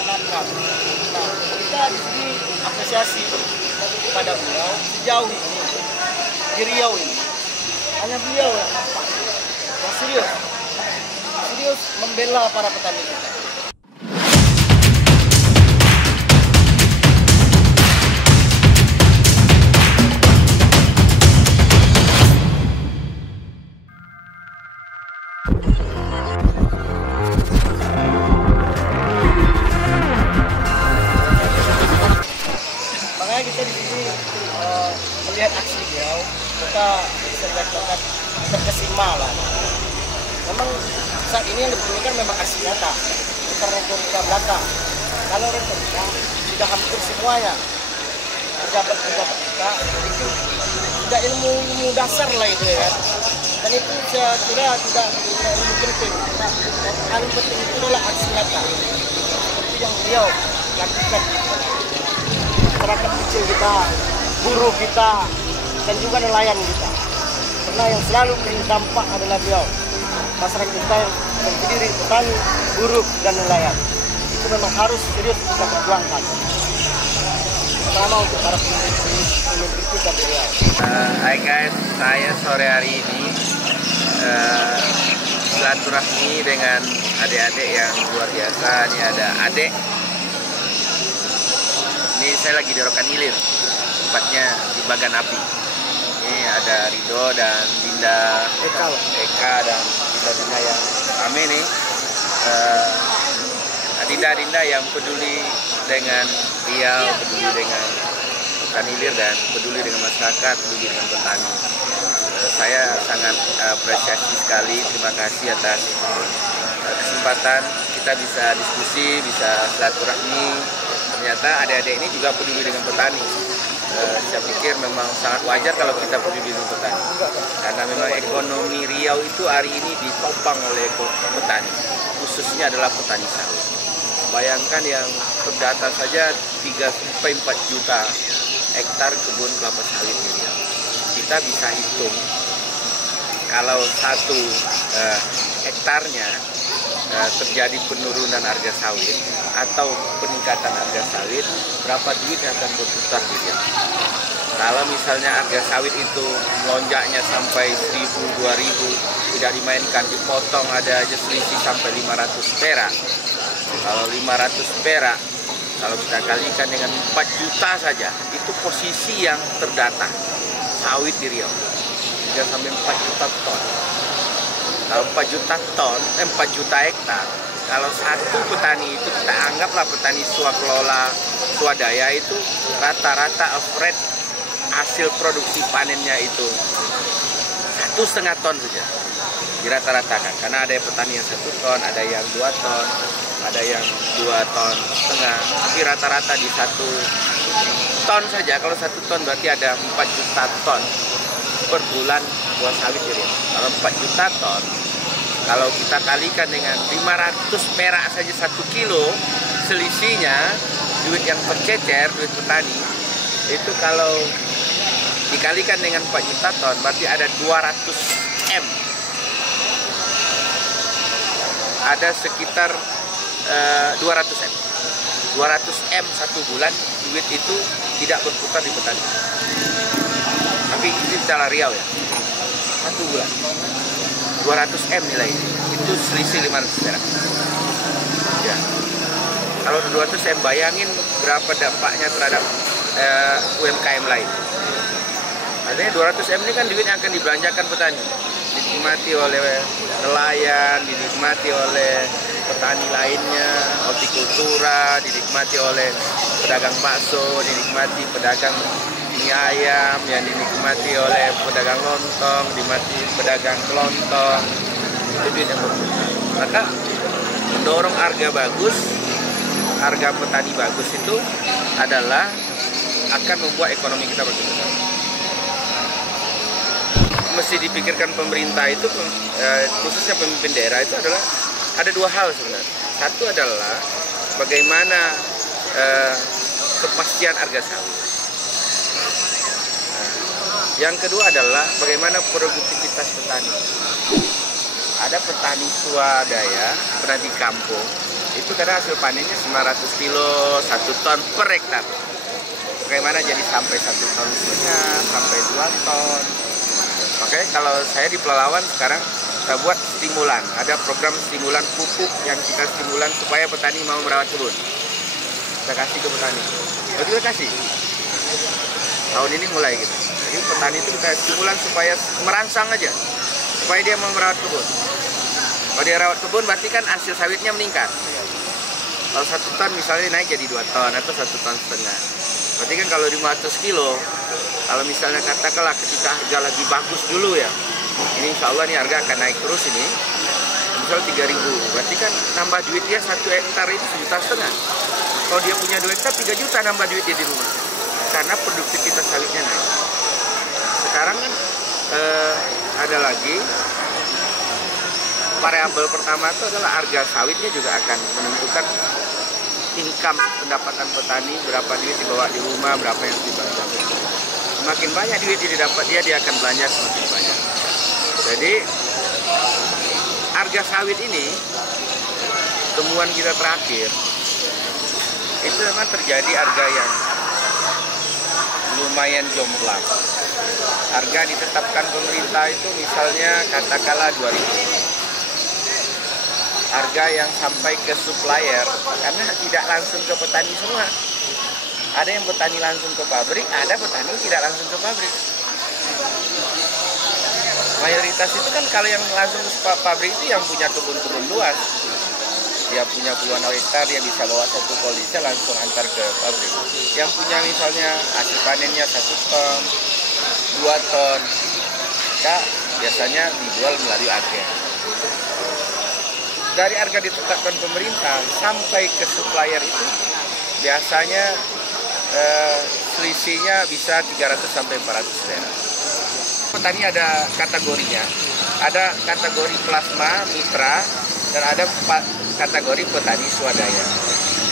Nah, kita di sini apresiasi kepada beliau sejauh ini di Riau ini hanya beliau yang nampak yang serius membela para petani kita. Makanya kita di sini melihat aksi beliau, kita bisa dikatakan terkesima lah. Memang saat ini yang diperlukan memang aksi nyata, bukan retorika belaka. Kalau retorika sudah hampir semuanya pejabat-pejabat kita itu sudah ilmu dasar lah itu ya kan. Dan itu saya kira tidak ilmu penting. Yang paling penting itu adalah aksi nyata seperti yang beliau lakukan. Masyarakat kecil kita, buruh kita, dan juga nelayan kita. Karena yang selalu berdampak adalah beliau. Masyarakat kita yang terdiri petani, buruh, dan nelayan. Itu memang harus serius kita perjuangkan. Pertama untuk para pemimpin kita beliau. Hai guys, saya sore hari ini silaturahmi dengan adik-adik yang luar biasa. Ini ada adik. Ini saya lagi di Rokan Hilir, tempatnya di Bagan Api. Ini ada Rido dan Dinda, Eka dan Dinda yang rame nih. Dinda yang peduli dengan Riau, peduli dengan Rokan Hilir dan peduli dengan masyarakat, peduli dengan petani. Saya sangat apresiasi sekali, terima kasih atas kesempatan kita bisa diskusi, bisa silaturahmi. Ternyata adik-adik ini juga peduli dengan petani. Saya pikir memang sangat wajar kalau kita peduli dengan petani. Karena memang ekonomi Riau itu hari ini ditopang oleh petani. Khususnya adalah petani sawit. Bayangkan yang terdata saja 3-4 juta hektar kebun kelapa sawit di Riau. Kita bisa hitung kalau satu hektarnya terjadi penurunan harga sawit atau peningkatan harga sawit, berapa duit yang akan berputar di Riau. Kalau misalnya harga sawit itu melonjaknya sampai 1.000, 2.000, tidak dimainkan, dipotong ada aja selisih sampai 500 perak. Kalau 500 perak, kalau kita kalikan dengan 4 juta saja, itu posisi yang terdata sawit di Riau. 3 sampai 4 juta ton. Kalau 4 juta ton, 4 juta hektar, kalau satu petani itu kita anggaplah petani swakelola, swadaya itu rata-rata average hasil produksi panennya itu 1,5 ton saja dirata-ratakan. Karena ada petani yang 1 ton, ada yang 2 ton, ada yang 2,5 ton. Tapi rata-rata di 1 ton saja, kalau 1 ton berarti ada 4 juta ton per bulan buah sawit ini. Kalau 4 juta ton, kalau kita kalikan dengan 500 perak saja 1 kilo, selisihnya duit yang tercecer, duit petani, itu kalau dikalikan dengan 4 juta ton, berarti ada 200 M. Ada sekitar 200 M. 200 M 1 bulan, duit itu tidak berputar di petani. Tapi ini secara Riau ya, 1 bulan 200 M nilai, itu selisih 500 perak ya. Kalau 200 M, bayangin berapa dampaknya terhadap UMKM lain. Artinya 200 M ini kan duit yang akan dibelanjakan petani, dinikmati oleh nelayan, dinikmati oleh petani lainnya, hortikultura, dinikmati oleh pedagang bakso, dinikmati pedagang mie ayam, yang dinikmati oleh pedagang lontong, dinikmati pedagang kelontong. Itu duit yang berputar. Maka mendorong harga bagus, harga petani bagus itu adalah akan membuat ekonomi kita berkembang. Mesti dipikirkan pemerintah itu, khususnya pemimpin daerah itu adalah ada 2 hal sebenarnya. Satu adalah bagaimana kepastian harga sawit. Yang kedua adalah bagaimana produktivitas petani. Ada petani swadaya, petani kampung, itu kadang hasil panennya 900 kilo, 1 ton per hektar. Bagaimana jadi sampai 1,5 ton sampai 2 ton. Makanya kalau saya di Pelalawan sekarang kita buat stimulan, ada program stimulan pupuk yang kita stimulan supaya petani mau merawat kebun. Kita kasih ke petani. Kita kasih. Tahun ini mulai gitu. Jadi petani itu kita stimulan supaya merangsang aja, supaya dia mau merawat kebun. Kalau dia rawat kebun berarti kan hasil sawitnya meningkat. Kalau 1 ton misalnya naik jadi 2 ton atau 1,5 ton. Berarti kan kalau 500 kilo, kalau misalnya katakanlah ketika harga lagi bagus dulu ya, ini insya Allah nih harga akan naik terus ini, misalnya 3.000, berarti kan nambah duit dia 1 hektar itu 1,5 juta. Kalau dia punya 2 hektar 3 juta nambah duit dia di rumah, karena produktivitas sawitnya naik. Sekarang kan ada lagi variabel pertama itu adalah harga sawitnya juga akan menentukan income pendapatan petani, berapa duit dibawa di rumah, berapa yang dibayar. Semakin banyak duit yang didapat dia akan belanja semakin banyak. Jadi harga sawit ini, temuan kita terakhir itu memang terjadi harga yang lumayan jomplang. Harga ditetapkan pemerintah itu misalnya katakanlah 2.000. Harga yang sampai ke supplier, karena tidak langsung ke petani semua. Ada yang petani langsung ke pabrik, ada petani tidak langsung ke pabrik. Mayoritas itu kan kalau yang langsung ke pabrik itu yang punya kebun-kebun luas. Dia punya puluhan hektar, dia bisa bawa 1 polisi langsung antar ke pabrik. Yang punya misalnya hasil panennya 1 ton, 2 ton, ya biasanya dijual melalui agen. Dari harga ditetapkan pemerintah sampai ke supplier itu biasanya selisihnya bisa 300 sampai 400 perak. Petani ada kategorinya, ada kategori plasma, mitra, dan ada kategori petani swadaya.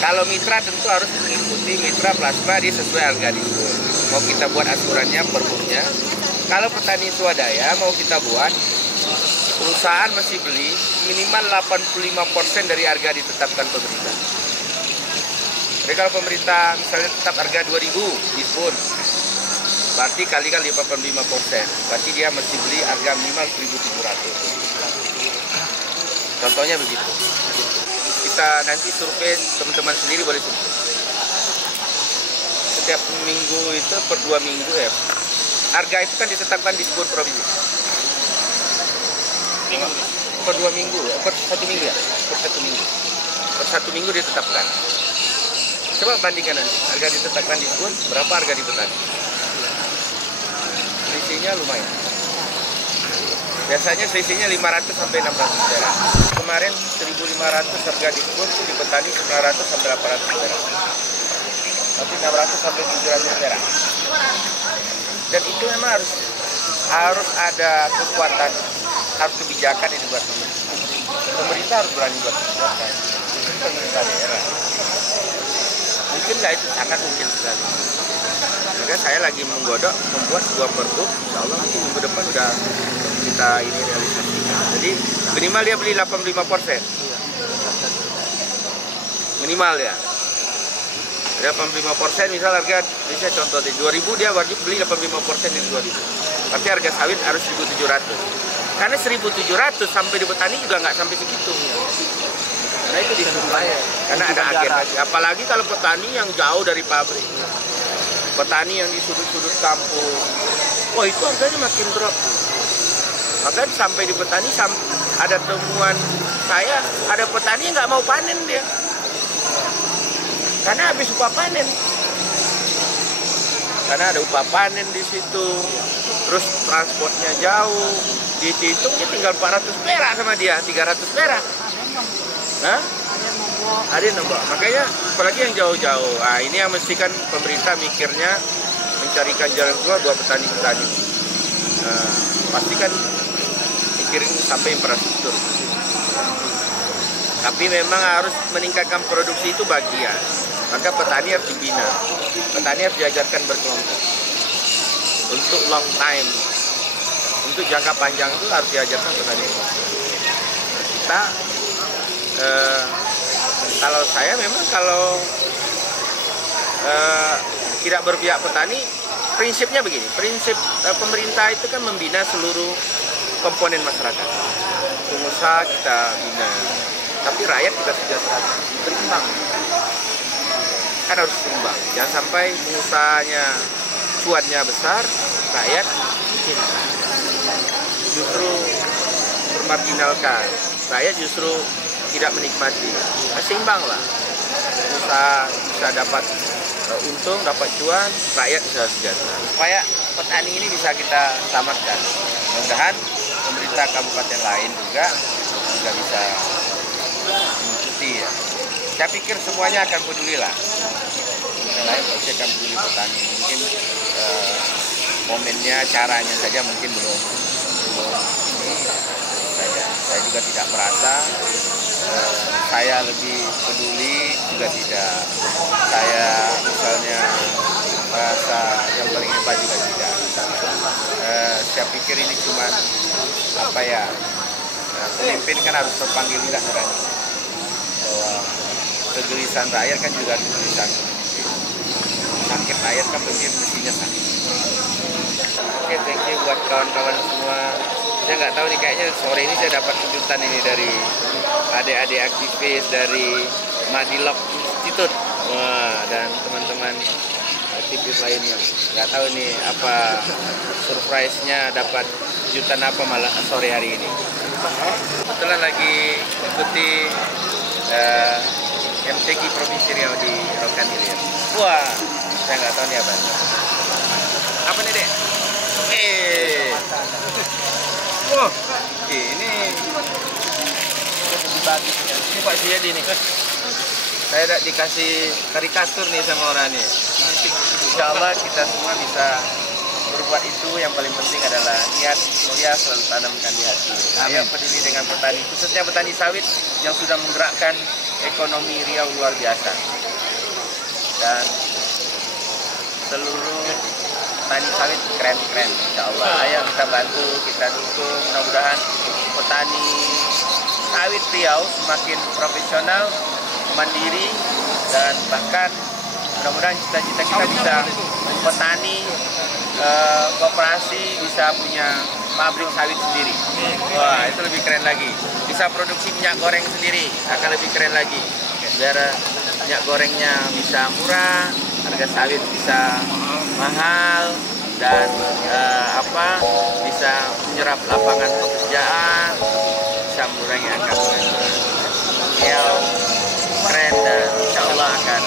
Kalau mitra tentu harus mengikuti mitra plasma dia sesuai harga diskon. Mau kita buat asurannya per bulannya. Kalau petani swadaya mau kita buat, perusahaan mesti beli minimal 85% dari harga ditetapkan pemerintah. Jadi kalau pemerintah misalnya tetap harga 2.000 diskon, berarti kalikan 85%, berarti dia mesti beli harga minimal 1.700. Contohnya begitu. Kita nanti survei, teman-teman sendiri boleh survei. Setiap minggu itu per 2 minggu ya. Harga itu kan ditetapkan di sebuah provinsi. Per 2 minggu, per 1 minggu ya, per 1 minggu. Per 1 minggu ditetapkan. Coba bandingkan nanti, harga ditetapkan di kebun, berapa harga di petani. Selisihnya lumayan. Biasanya selisihnya 500 sampai 600 perak. Kemarin 1.500 harga di kebun itu di petani 900 sampai 800 perak. Tapi 600 sampai 700 perak. Dan itu memang harus ada kekuatan, harus kebijakan yang dibuat pemerintah. Pemerintah harus berani buat kebijakan. Ini pemerintah daerah. Mungkin nggak itu, sangat mungkin sekali. Maka saya lagi menggodok membuat sebuah pergub, insya Allah nanti minggu depan udah kita ini realisasikan. Jadi minimal dia beli 85%. Minimal ya. 85% misal harga, bisa contoh di 2.000 dia wajib beli 85% di 2.000. Tapi harga sawit harus 1.700. Karena 1.700 sampai di petani juga nggak sampai segitu. Karena itu di supplier. Karena ada agen lagi. Apalagi kalau petani yang jauh dari pabrik. Petani yang di sudut-sudut kampung. Wah itu harganya makin drop. Maka sampai di petani ada temuan saya, ada petani yang nggak mau panen dia. Karena habis upah panen. Karena ada upah panen di situ. Terus transportnya jauh. Dihitungnya tinggal 400 perak sama dia, 300 perak. Hah? Ada yang nambah. Makanya apalagi yang jauh-jauh. Nah, ini yang mestikan pemerintah mikirnya mencarikan jalan keluar buat petani-petani. Pastikan mikirin sampai infrastruktur. Tapi memang harus meningkatkan produksi itu bagian. Maka petani harus dibina. Petani harus diajarkan berkelompok. Untuk long time. Untuk jangka panjang itu harus diajarkan petani. Kita Kalau saya memang kalau tidak berpihak petani, prinsipnya begini, prinsip pemerintah itu kan membina seluruh komponen masyarakat. Pengusaha kita bina, tapi rakyat kita sejahterakan, berimbang. Kan harus seimbang, jangan sampai pengusahanya cuannya besar, rakyat justru termarginalkan, rakyat justru tidak menikmati. Seimbang lah, pengusaha bisa dapat untung, dapat cuan, rakyat bisa sejahtera. Supaya petani ini bisa kita selamatkan. Mudah-mudahan pemerintah kabupaten lain juga bisa mengikuti ya. Saya pikir semuanya akan peduli lah. Yang lain pasti akan peduli petani. Mungkin momennya, caranya saja mungkin belum saja. Saya juga tidak merasa saya lebih peduli, juga tidak. Saya misalnya merasa yang paling hebat juga tidak. Saya pikir ini cuma apa ya, pemimpin kan harus terpanggil juga berani. Bahwa kegelisahan rakyat kan juga kegelisahan pemimpin. Sakit rakyat kan pemimpin mestinya sakit. Oke, thank you buat kawan-kawan semua. Saya nggak tahu nih, kayaknya sore ini saya dapat kejutan ini dari adik-adik aktivis dari Madilog Institute. Wah, dan teman-teman aktivis lainnya. Nggak tahu nih apa surprise-nya, dapat kejutan apa malah sore hari ini. Kebetulan lagi ikuti MTQ Provinsi Riau di Rokan Hilir. Wah, saya nggak tahu nih apa. Apa nih, Dek? Oh, ini Pak Siyadi nih. Saya udah dikasih karikatur nih sama orang nih. Insya Allah kita semua bisa berbuat itu. Yang paling penting adalah niat mulia selalu tanamkan di hati. Ayo peduli dengan petani, khususnya petani sawit yang sudah menggerakkan ekonomi Riau luar biasa. Dan seluruh petani sawit keren-keren, insya Allah. Ayo kita bantu, kita dukung. Mudah-mudahan petani sawit Riau semakin profesional, mandiri, dan bahkan mudah-mudahan cita-cita kita bisa petani koperasi, bisa punya pabrik sawit sendiri. Wah, itu lebih keren lagi. Bisa produksi minyak goreng sendiri, akan lebih keren lagi. Biar minyak gorengnya bisa murah, harga sawit bisa mahal, dan bisa menyerap lapangan pekerjaan, bisa mengurangi angka pengangguran. Riau keren dan insya Allah akan